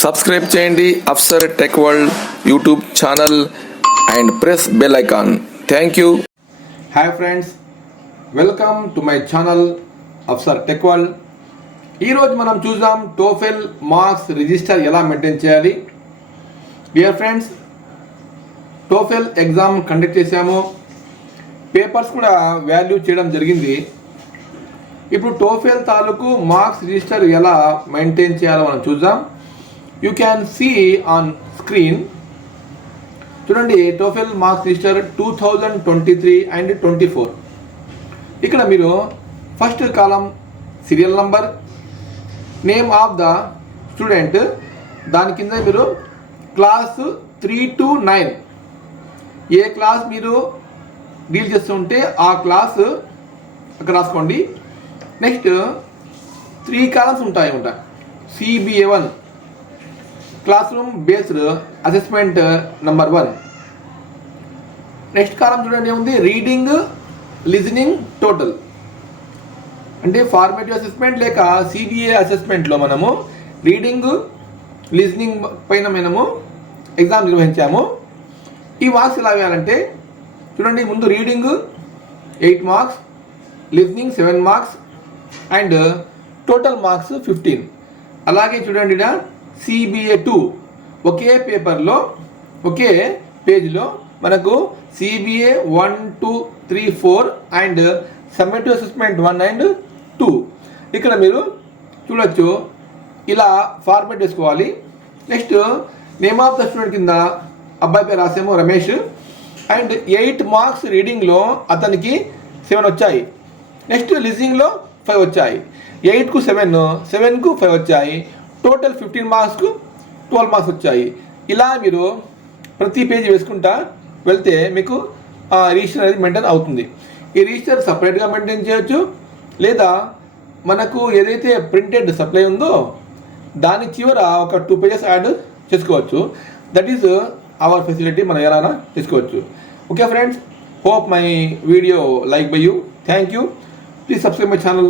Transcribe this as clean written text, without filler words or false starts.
Subscribe చేయండి Afsar tech world YouTube channel and press bell icon. Thank you. Hi friends, welcome to my channel Afsar tech world. ఈరోజు మనం చూద్దాం TOEFL marks register ఎలా maintain చేయాలి. Dear friends, TOEFL exam conduct చేశాము, papers కూడా value చేయడం జరిగింది. ఇప్పుడు టోఫెల్ తాలూకు మార్క్స్ రిజిస్టర్ ఎలా మెయింటైన్ చేయాలో మనం చూద్దాం. You can see on screen. చూడండి, టోఫెల్ మార్క్స్ రిజిస్టర్ 2023 అండ్ 24. ఇక్కడ మీరు first column serial number, name of the student, దాని కింద మీరు క్లాస్ 3 to 9 ఏ క్లాస్ మీరు డీల్ చేస్తుంటే ఆ క్లాస్ అక్కడ రాసుకోండి. నెక్స్ట్ 3 కాలమ్స్ ఉంటాయి అన్నమాట. CBA1 class room based assessment number 1. Next column చూడండి ఏముంది, రీడింగ్ లిజనింగ్ టోటల్. అంటే ఫార్మేటివ్ అసెస్మెంట్ లేక CBA అసెస్మెంట్లో మనము రీడింగ్ లిజనింగ్ పైన మనము ఎగ్జామ్ నిర్వహించాము. ఈ మార్క్స్ ఎలా వేయాలంటే చూడండి, ముందు reading 8 marks, listening 7 marks and total marks 15. అలాగే చూడండి, ఇక్కడ CBA2 ఒకే పేపర్లో ఒకే పేజ్లో మనకు CBA 1, 2, 3, 4 and summative assessment 1 and 2 ఇక్కడ మీరు చూడొచ్చు. ఇలా ఫార్మేట్ వేసుకోవాలి. Next name of the student కింద అబ్బాయి పేరు రాసాము రమేష్, అండ్ 8 మార్క్స్ రీడింగ్లో అతనికి 7 వచ్చాయి. నెక్స్ట్ లిజనింగ్లో 5 వచ్చాయి. 8కు 7, 7కు 5 వచ్చాయి. టోటల్ 15 మార్క్స్కు 12 మార్క్స్ వచ్చాయి. ఇలా మీరు ప్రతి పేజీ వేసుకుంటా వెళ్తే మీకు రిజిస్టర్ అనేది మెయింటైన్ అవుతుంది. ఈ రిజిస్టర్ సపరేట్గా మెయింటైన్ చేయొచ్చు, లేదా మనకు ఏదైతే ప్రింటెడ్ సప్లై ఉందో దాని చివర ఒక 2 పేజెస్ యాడ్ చేసుకోవచ్చు. దట్ ఈస్ అవర్ ఫెసిలిటీ, మనం ఎలా చేసుకోవచ్చు. Okay friends, hope my video liked by you. Thank you. Please subscribe my channel.